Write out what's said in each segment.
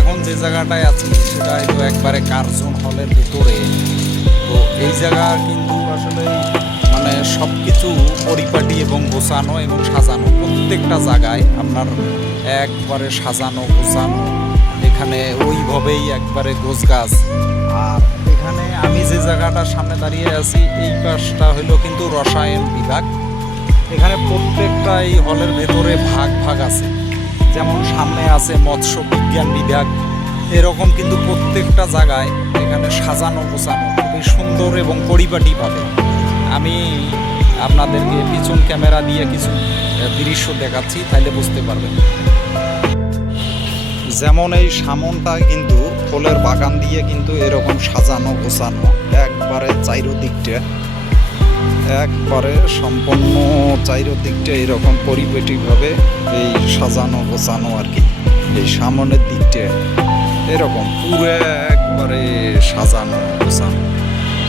এখন যে জায়গাটায় আছি সেটা হলো একবারে কার্জন হলের ভিতরে। তো এই জায়গা কিন্তু আসলে মানে সব কিছু পরিপাটি এবং গোছানো এবং সাজানো, প্রত্যেকটা জায়গায় আপনার একবারে সাজানো গোছানো, এখানে ওইভাবেই একবারে গোছগাছ। আর এখানে আমি যে জায়গাটার সামনে দাঁড়িয়ে আছি এই পাশটা হলো কিন্তু রসায়ন বিভাগ। এখানে প্রত্যেকটা এই হলের ভেতরে ভাগ ভাগ আছে, যেমন সামনে আছে মৎস্য বিজ্ঞান বিভাগ। এরকম কিন্তু প্রত্যেকটা জায়গায় এখানে সাজানো গোছানো খুবই সুন্দর এবং পরিপাটিভাবে। আমি আপনাদেরকে পিছন ক্যামেরা দিয়ে কিছু দৃশ্য দেখাচ্ছি, তাইলে বুঝতে পারবেন। যেমন এই সামনটায় কিন্তু ফুলের বাগান দিয়ে কিন্তু এরকম সাজানো গোছানো একবারে চাইরদিকটা, একবারে সম্পূর্ণ চাইরদিকটা এরকম পরিপাটিভাবে এই সাজানো গোছানো আর কি। এই সামনের দিকটা এরকম পুরো একবারে সাজানো গোছানো।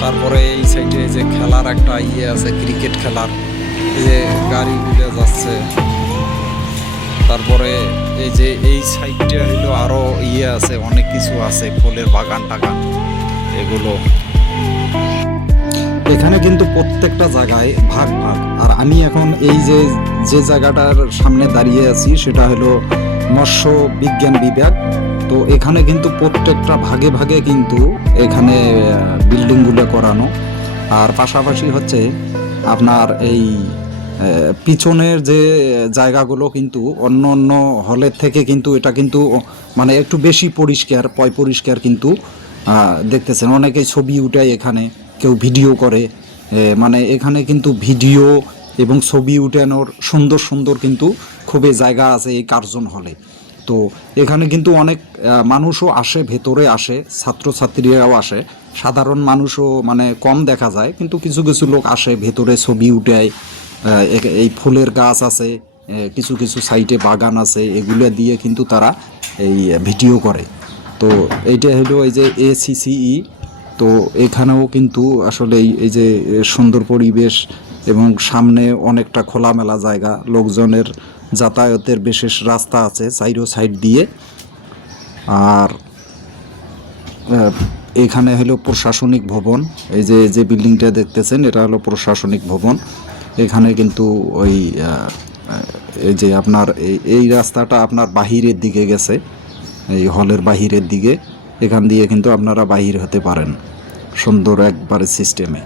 তারপরে এই সাইডে যে খেলার একটা আছে, ক্রিকেট খেলার, যে গাড়িগুলো যাচ্ছে। তারপরে এই যে এই সাইডটা হইলো আরো আছে, অনেক কিছু আছে, ফুলের বাগান টাগান এগুলো। এখানে কিন্তু প্রত্যেকটা জায়গায় ভাগ ভাগ। আর আমি এখন এই যে জায়গাটার সামনে দাঁড়িয়ে আছি সেটা হলো মৎস্য বিজ্ঞান বিভাগ। তো এখানে কিন্তু প্রত্যেকটা ভাগে ভাগে কিন্তু এখানে বিল্ডিংগুলো করানো। আর পাশাপাশি হচ্ছে আপনার এই পিছনের যে জায়গাগুলো কিন্তু অন্য অন্য হলের থেকে কিন্তু এটা কিন্তু মানে একটু বেশি পরিষ্কার, পরিষ্কার কিন্তু দেখতেছেন। অনেকেই ছবি উঠায় এখানে, কেউ ভিডিও করে। মানে এখানে কিন্তু ভিডিও এবং ছবি উঠানোর সুন্দর সুন্দর কিন্তু খুবই জায়গা আছে এই কার্জন হলে। তো এখানে কিন্তু অনেক মানুষও আসে, ভেতরে আসে, ছাত্রছাত্রীরাও আসে, সাধারণ মানুষও মানে কম দেখা যায়, কিন্তু কিছু কিছু লোক আসে ভেতরে ছবি উঠায়। এই ফুলের গাছ আছে, কিছু কিছু সাইডে বাগান আছে, এগুলো দিয়ে কিন্তু তারা এই ভিডিও করে। তো এইটা হলো এই যে ACCE। তো এখানেও কিন্তু আসলে এই যে সুন্দর পরিবেশ এবং সামনে অনেকটা খোলামেলা জায়গা, লোকজনের যাতায়াতের বিশেষ রাস্তা আছে চাইরো সাইড দিয়ে। আর এখানে হলো প্রশাসনিক ভবন। এই যে বিল্ডিংটা দেখতেছেন এটা হলো প্রশাসনিক ভবন। এখানে কিন্তু ওই এই যে আপনার এই রাস্তাটা আপনার বাহিরের দিকে গেছে, এই হলের বাহিরের দিকে। এখান দিয়ে কিন্তু আপনারা বাহির হতে পারেন সুন্দর একবারে সিস্টেমে।